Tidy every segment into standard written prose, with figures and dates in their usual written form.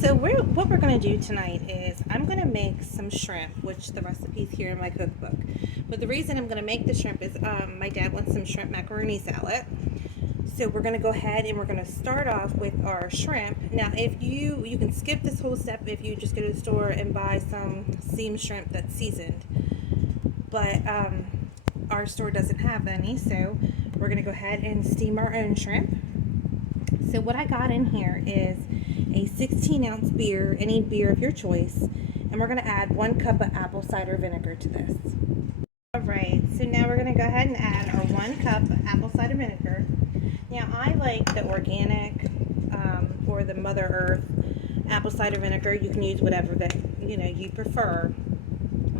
So what we're going to do tonight is I'm going to make some shrimp, which the recipe's here in my cookbook. But the reason I'm going to make the shrimp is my dad wants some shrimp macaroni salad. So we're going to go ahead and we're going to start off with our shrimp. Now, if you can skip this whole step if you just go to the store and buy some steamed shrimp that's seasoned. But our store doesn't have any, so we're going to go ahead and steam our own shrimp. So what I got in here is a 16-ounce beer, any beer of your choice, and we're going to add 1 cup of apple cider vinegar to this. Alright, so now we're going to go ahead and add our 1 cup of apple cider vinegar. Now I like the organic or the Mother Earth apple cider vinegar. You can use whatever that you prefer.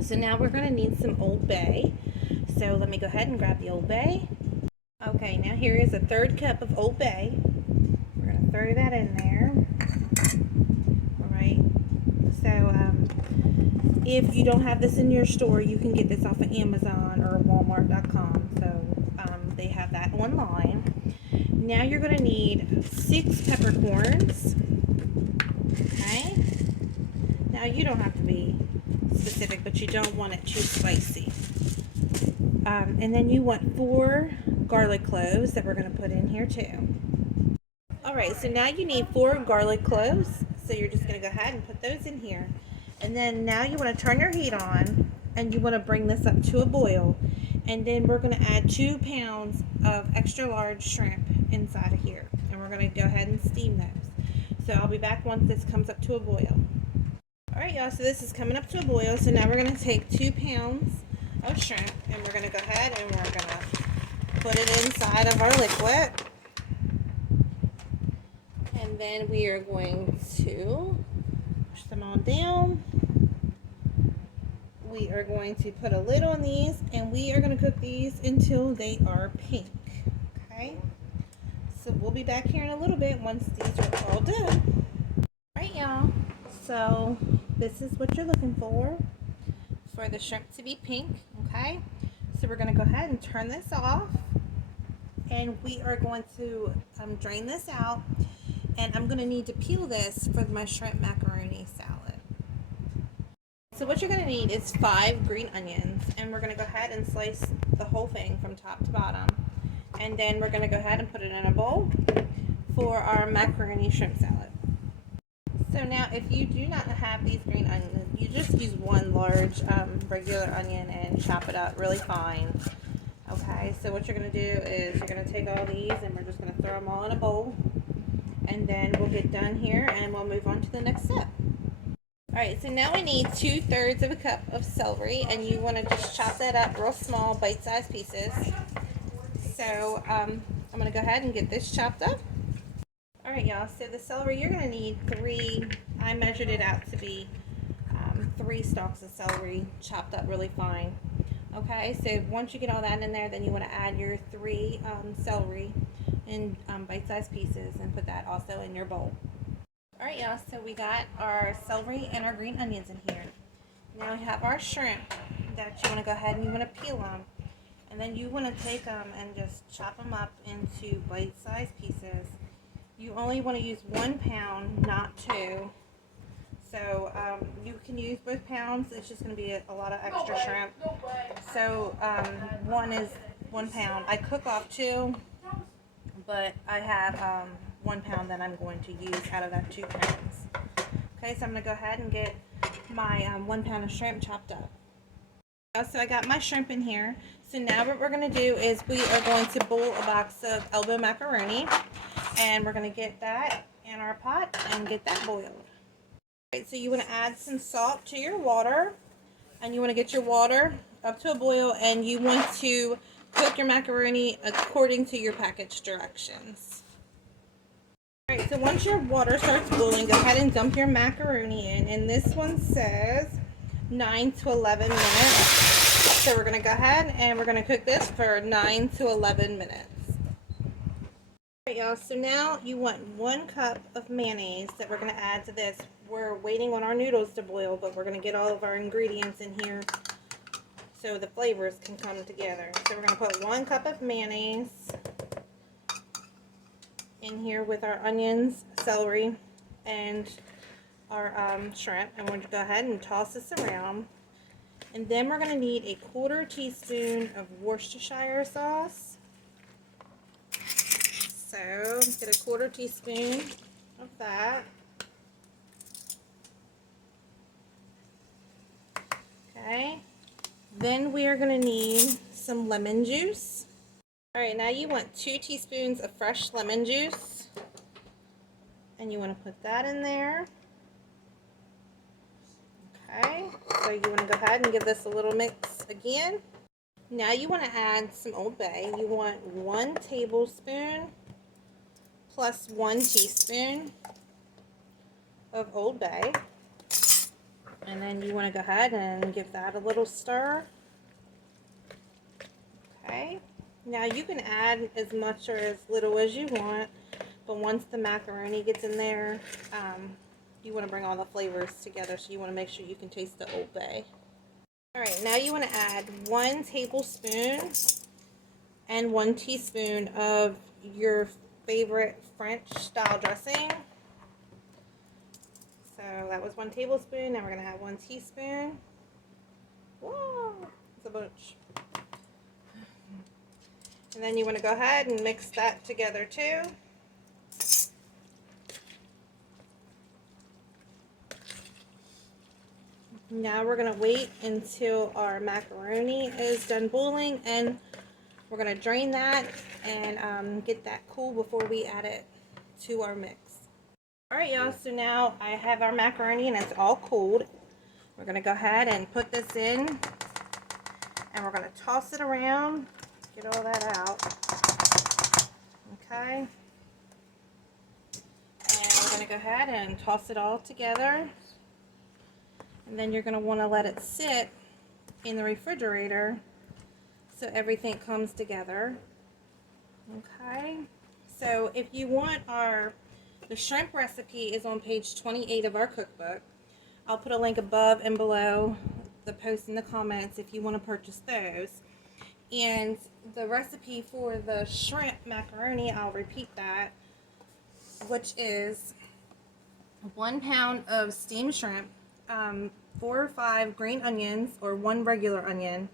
So now we're going to need some Old Bay. So let me go ahead and grab the Old Bay. Okay, now here is a 1/3 cup of Old Bay. We're going to throw that in there. Alright, so if you don't have this in your store, you can get this off of Amazon or Walmart.com. So they have that online. Now you're going to need 6 peppercorns. Okay, now you don't have to be specific, but you don't want it too spicy. And then you want 4 garlic cloves that we're going to put in here too. Alright, so now you need 4 garlic cloves. So you're just going to go ahead and put those in here. And then now you want to turn your heat on and you want to bring this up to a boil. And then we're going to add 2 pounds of extra large shrimp inside of here. And we're going to go ahead and steam those. So I'll be back once this comes up to a boil. Alright y'all, so this is coming up to a boil. So now we're going to take 2 pounds of shrimp and we're going to go ahead and we're going to put it inside of our liquid. And then we are going to push them all down. We are going to put a lid on these and we are going to cook these until they are pink. Okay? So we'll be back here in a little bit once these are all done. Alright y'all, so this is what you're looking for the shrimp to be pink. Okay? So we're going to go ahead and turn this off and we are going to drain this out. And I'm going to need to peel this for my shrimp macaroni salad. So what you're going to need is 5 green onions. And we're going to go ahead and slice the whole thing from top to bottom. And then we're going to go ahead and put it in a bowl for our macaroni shrimp salad. So now if you do not have these green onions, you just use 1 large regular onion and chop it up really fine. Okay, so what you're going to do is you're going to take all these and we're just going to throw them all in a bowl. And then we'll get done here and we'll move on to the next step. Alright, so now we need 2/3 of a cup of celery and you want to just chop that up real small, bite-sized pieces. So I'm going to go ahead and get this chopped up. Alright y'all, so the celery you're going to need 3, I measured it out to be 3 stalks of celery chopped up really fine. Okay, so once you get all that in there, then you want to add your 3 celery in bite-sized pieces and put that also in your bowl. Alright y'all, so we got our celery and our green onions in here. Now we have our shrimp that you want to go ahead and you want to peel them. And then you want to take them and just chop them up into bite-sized pieces. You only want to use 1 pound, not 2. So you can use both pounds. It's just going to be a lot of extra shrimp. So 1 is 1 pound. I cook off 2. But I have 1 pound that I'm going to use out of that 2 pounds. Okay, so I'm going to go ahead and get my 1 pound of shrimp chopped up. So I got my shrimp in here. So now what we're going to do is we are going to boil a box of elbow macaroni. And we're going to get that in our pot and get that boiled. Okay, so you want to add some salt to your water. And you want to get your water up to a boil and you want to cook your macaroni according to your package directions. Alright, so once your water starts boiling, go ahead and dump your macaroni in. And this one says 9 to 11 minutes. So we're going to go ahead and we're going to cook this for 9 to 11 minutes. Alright y'all, so now you want 1 cup of mayonnaise that we're going to add to this. We're waiting on our noodles to boil, but we're going to get all of our ingredients in here so the flavors can come together. So we're going to put 1 cup of mayonnaise in here with our onions, celery, and our shrimp, and we're going to go ahead and toss this around. And then we're going to need a 1/4 teaspoon of Worcestershire sauce. So get a 1/4 teaspoon of that. Okay. Then we are going to need some lemon juice. Alright, now you want 2 teaspoons of fresh lemon juice. And you want to put that in there. Okay, so you want to go ahead and give this a little mix again. Now you want to add some Old Bay. You want 1 tablespoon plus 1 teaspoon of Old Bay. And then you want to go ahead and give that a little stir. Okay, now you can add as much or as little as you want, but once the macaroni gets in there, you want to bring all the flavors together, so you want to make sure you can taste the Old Bay. Alright, now you want to add 1 tablespoon and 1 teaspoon of your favorite French style dressing. So that was 1 tablespoon, now we're going to have 1 teaspoon. Whoa, it's a bunch. And then you want to go ahead and mix that together too. Now we're going to wait until our macaroni is done boiling, and we're going to drain that and get that cool before we add it to our mix. Alright y'all, so now I have our macaroni and it's all cooled. We're going to go ahead and put this in, and we're going to toss it around, get all that out. Okay. And we're going to go ahead and toss it all together. And then you're going to want to let it sit in the refrigerator so everything comes together. Okay. So if you want the shrimp recipe is on page 28 of our cookbook. I'll put a link above and below the post in the comments if you want to purchase those. And the recipe for the shrimp macaroni, I'll repeat that, which is 1 pound of steamed shrimp, 4 or 5 green onions or 1 regular onion,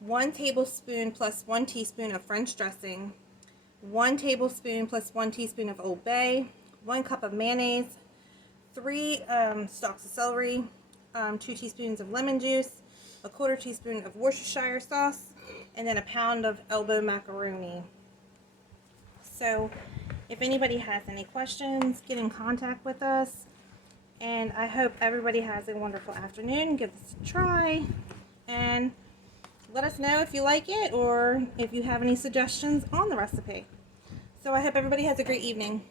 1 tablespoon plus 1 teaspoon of French dressing, 1 tablespoon plus 1 teaspoon of Old Bay, 1 cup of mayonnaise, 3 stalks of celery, 2 teaspoons of lemon juice, a 1/4 teaspoon of Worcestershire sauce, and then a pound of elbow macaroni. So if anybody has any questions, get in contact with us. And I hope everybody has a wonderful afternoon. Give this a try. And let us know if you like it or if you have any suggestions on the recipe. So I hope everybody has a great evening.